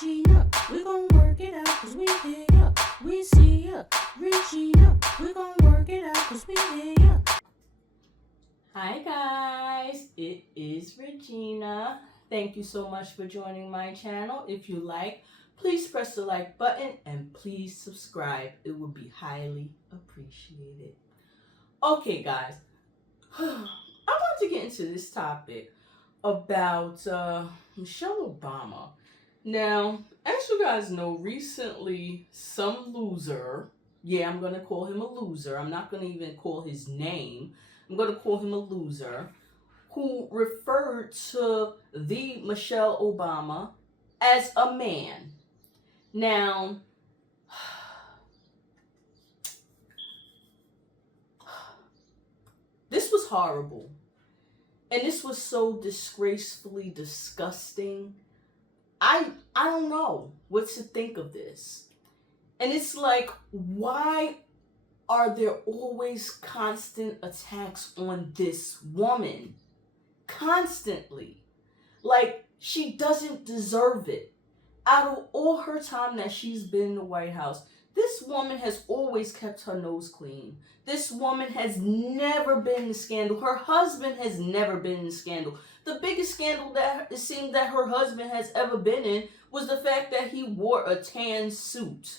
Regina, we gon' work it out cause we hear ya. We see ya. Regina, we gon' work it out cause we hear ya. Hi guys, it is Regina. Thank you so much for joining my channel. If you like, please press the like button and please subscribe. It would be highly appreciated. Okay guys, I want to get into this topic about Michelle Obama. Now, as you guys know, recently some loser, yeah, I'm going to call him a loser. I'm not going to even call his name. I'm going to call him a loser, who referred to the Michelle Obama as a man. Now, this was horrible. And this was so disgracefully disgusting. I don't know what to think of this. And it's like, why are there always constant attacks on this woman? Constantly. Like, she doesn't deserve it. Out of all her time that she's been in the White House, this woman has always kept her nose clean. This woman has never been in scandal. Her husband has never been in scandal. The biggest scandal that it seemed that her husband has ever been in was the fact that he wore a tan suit.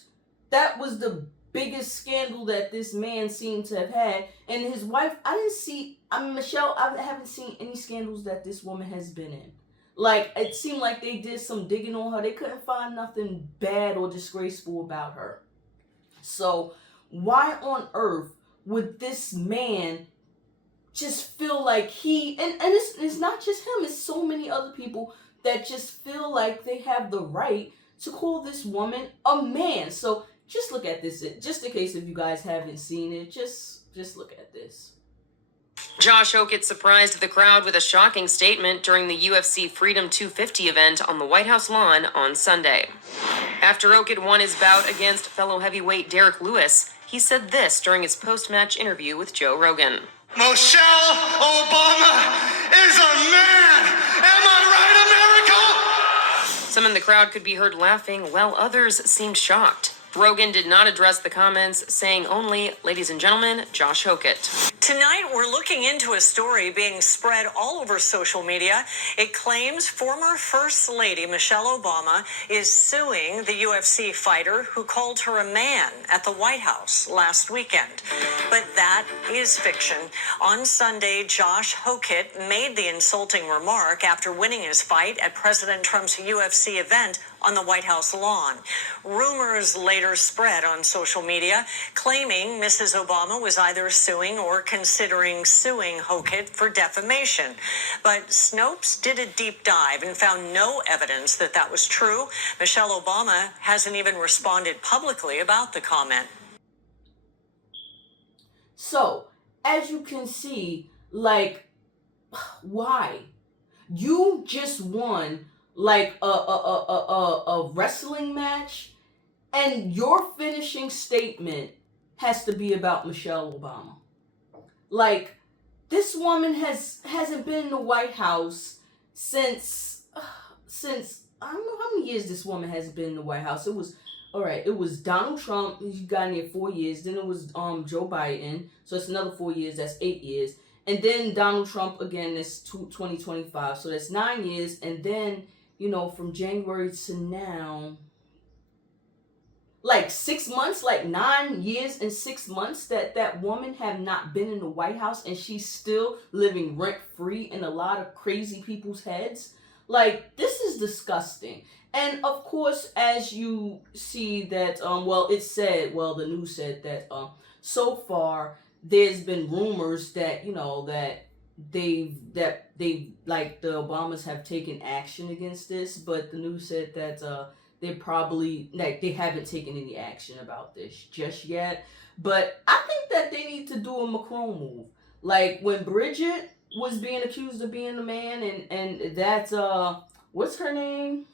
That was the biggest scandal that this man seemed to have had. And his wife, Michelle, I haven't seen any scandals that this woman has been in. Like, it seemed like they did some digging on her. They couldn't find nothing bad or disgraceful about her. So, why on earth would this man just feel like and it's not just him, it's so many other people that just feel like they have the right to call this woman a man. So, just look at this, just in case if you guys haven't seen it, just look at this. Josh Hokett surprised the crowd with a shocking statement during the UFC Freedom 250 event on the White House lawn on Sunday. After Hokett won his bout against fellow heavyweight Derek Lewis, he said this during his post-match interview with Joe Rogan. Michelle Obama is a man! Am I right, America? Some in the crowd could be heard laughing, while others seemed shocked. Rogan did not address the comments, saying only, "Ladies and gentlemen, Josh Hokett." Tonight, we're looking into a story being spread all over social media. It claims former First Lady Michelle Obama is suing the UFC fighter who called her a man at the White House last weekend. But that is fiction. On Sunday, Josh Hokett made the insulting remark after winning his fight at President Trump's UFC event on the White House lawn. Rumors later spread on social media claiming Mrs. Obama was either suing or considering suing Hokett for defamation. But Snopes did a deep dive and found no evidence that that was true. Michelle Obama hasn't even responded publicly about the comment. So, as you can see, like, why? You just won like a wrestling match, and your finishing statement has to be about Michelle Obama. Like, this woman hasn't been in the White House since I don't know how many years this woman has been in the White House. It was Donald Trump, he got in there 4 years, then it was Joe Biden, so it's another 4 years, that's 8 years. And then Donald Trump again, that's 2025, so that's 9 years, and then from January to now, like 6 months, like 9 years and 6 months that woman have not been in the White House, and she's still living rent-free in a lot of crazy people's heads. Like, this is disgusting. And of course, as you see that, the news said that so far there's been rumors that, that the Obamas have taken action against this, but the news said that they haven't taken any action about this just yet. But I think that they need to do a Macron move. Like, when Bridget was being accused of being a man, and that's what's her name?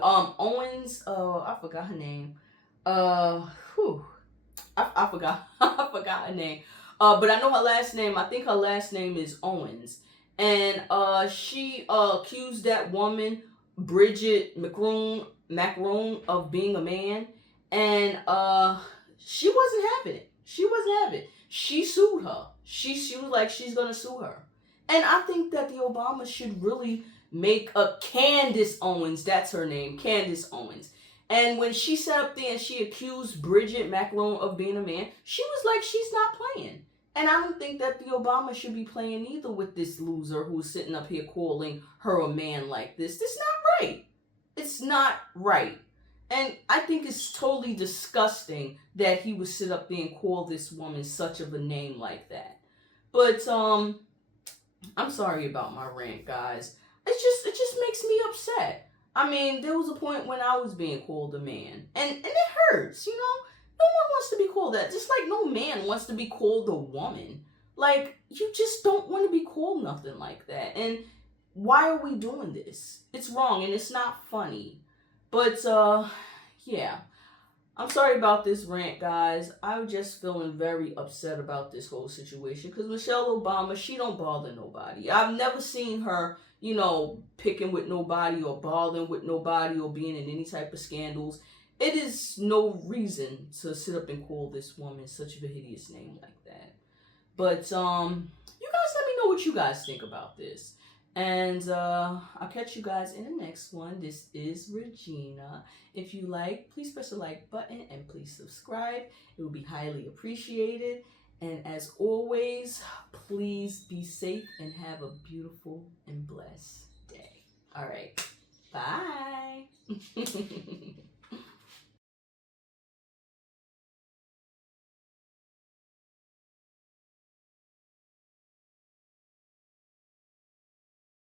Owens. I forgot her name. I forgot her name. But I know her last name. I think her last name is Owens. And she accused that woman, Bridget McCroom, Macron of being a man, and she wasn't having it. She wasn't having it. She sued her. She was like, she's gonna sue her. And I think that the Obamas should really make a Candace Owens, that's her name, Candace Owens. And when she sat up there and she accused Bridget Macron of being a man, she was like, she's not playing. And I don't think that the Obama should be playing either with this loser who's sitting up here calling her a man like this. That's not right. It's not right. And I think it's totally disgusting that he would sit up there and call this woman such of a name like that. But I'm sorry about my rant, guys. It just makes me upset. I mean, there was a point when I was being called a man, and it hurts, you know? No one wants to be called that. Just like no man wants to be called a woman. Like, you just don't want to be called nothing like that. And why are we doing this? It's wrong and it's not funny. But, yeah. I'm sorry about this rant, guys. I'm just feeling very upset about this whole situation. Because Michelle Obama, she don't bother nobody. I've never seen her, you know, picking with nobody or bothering with nobody or being in any type of scandals. It is no reason to sit up and call this woman such a hideous name like that. But, you guys let me know what you guys think about this. And I'll catch you guys in the next one. This is Regina. If you like, please press the like button and please subscribe. It would be highly appreciated. And as always, please be safe and have a beautiful and blessed day. All right. Bye.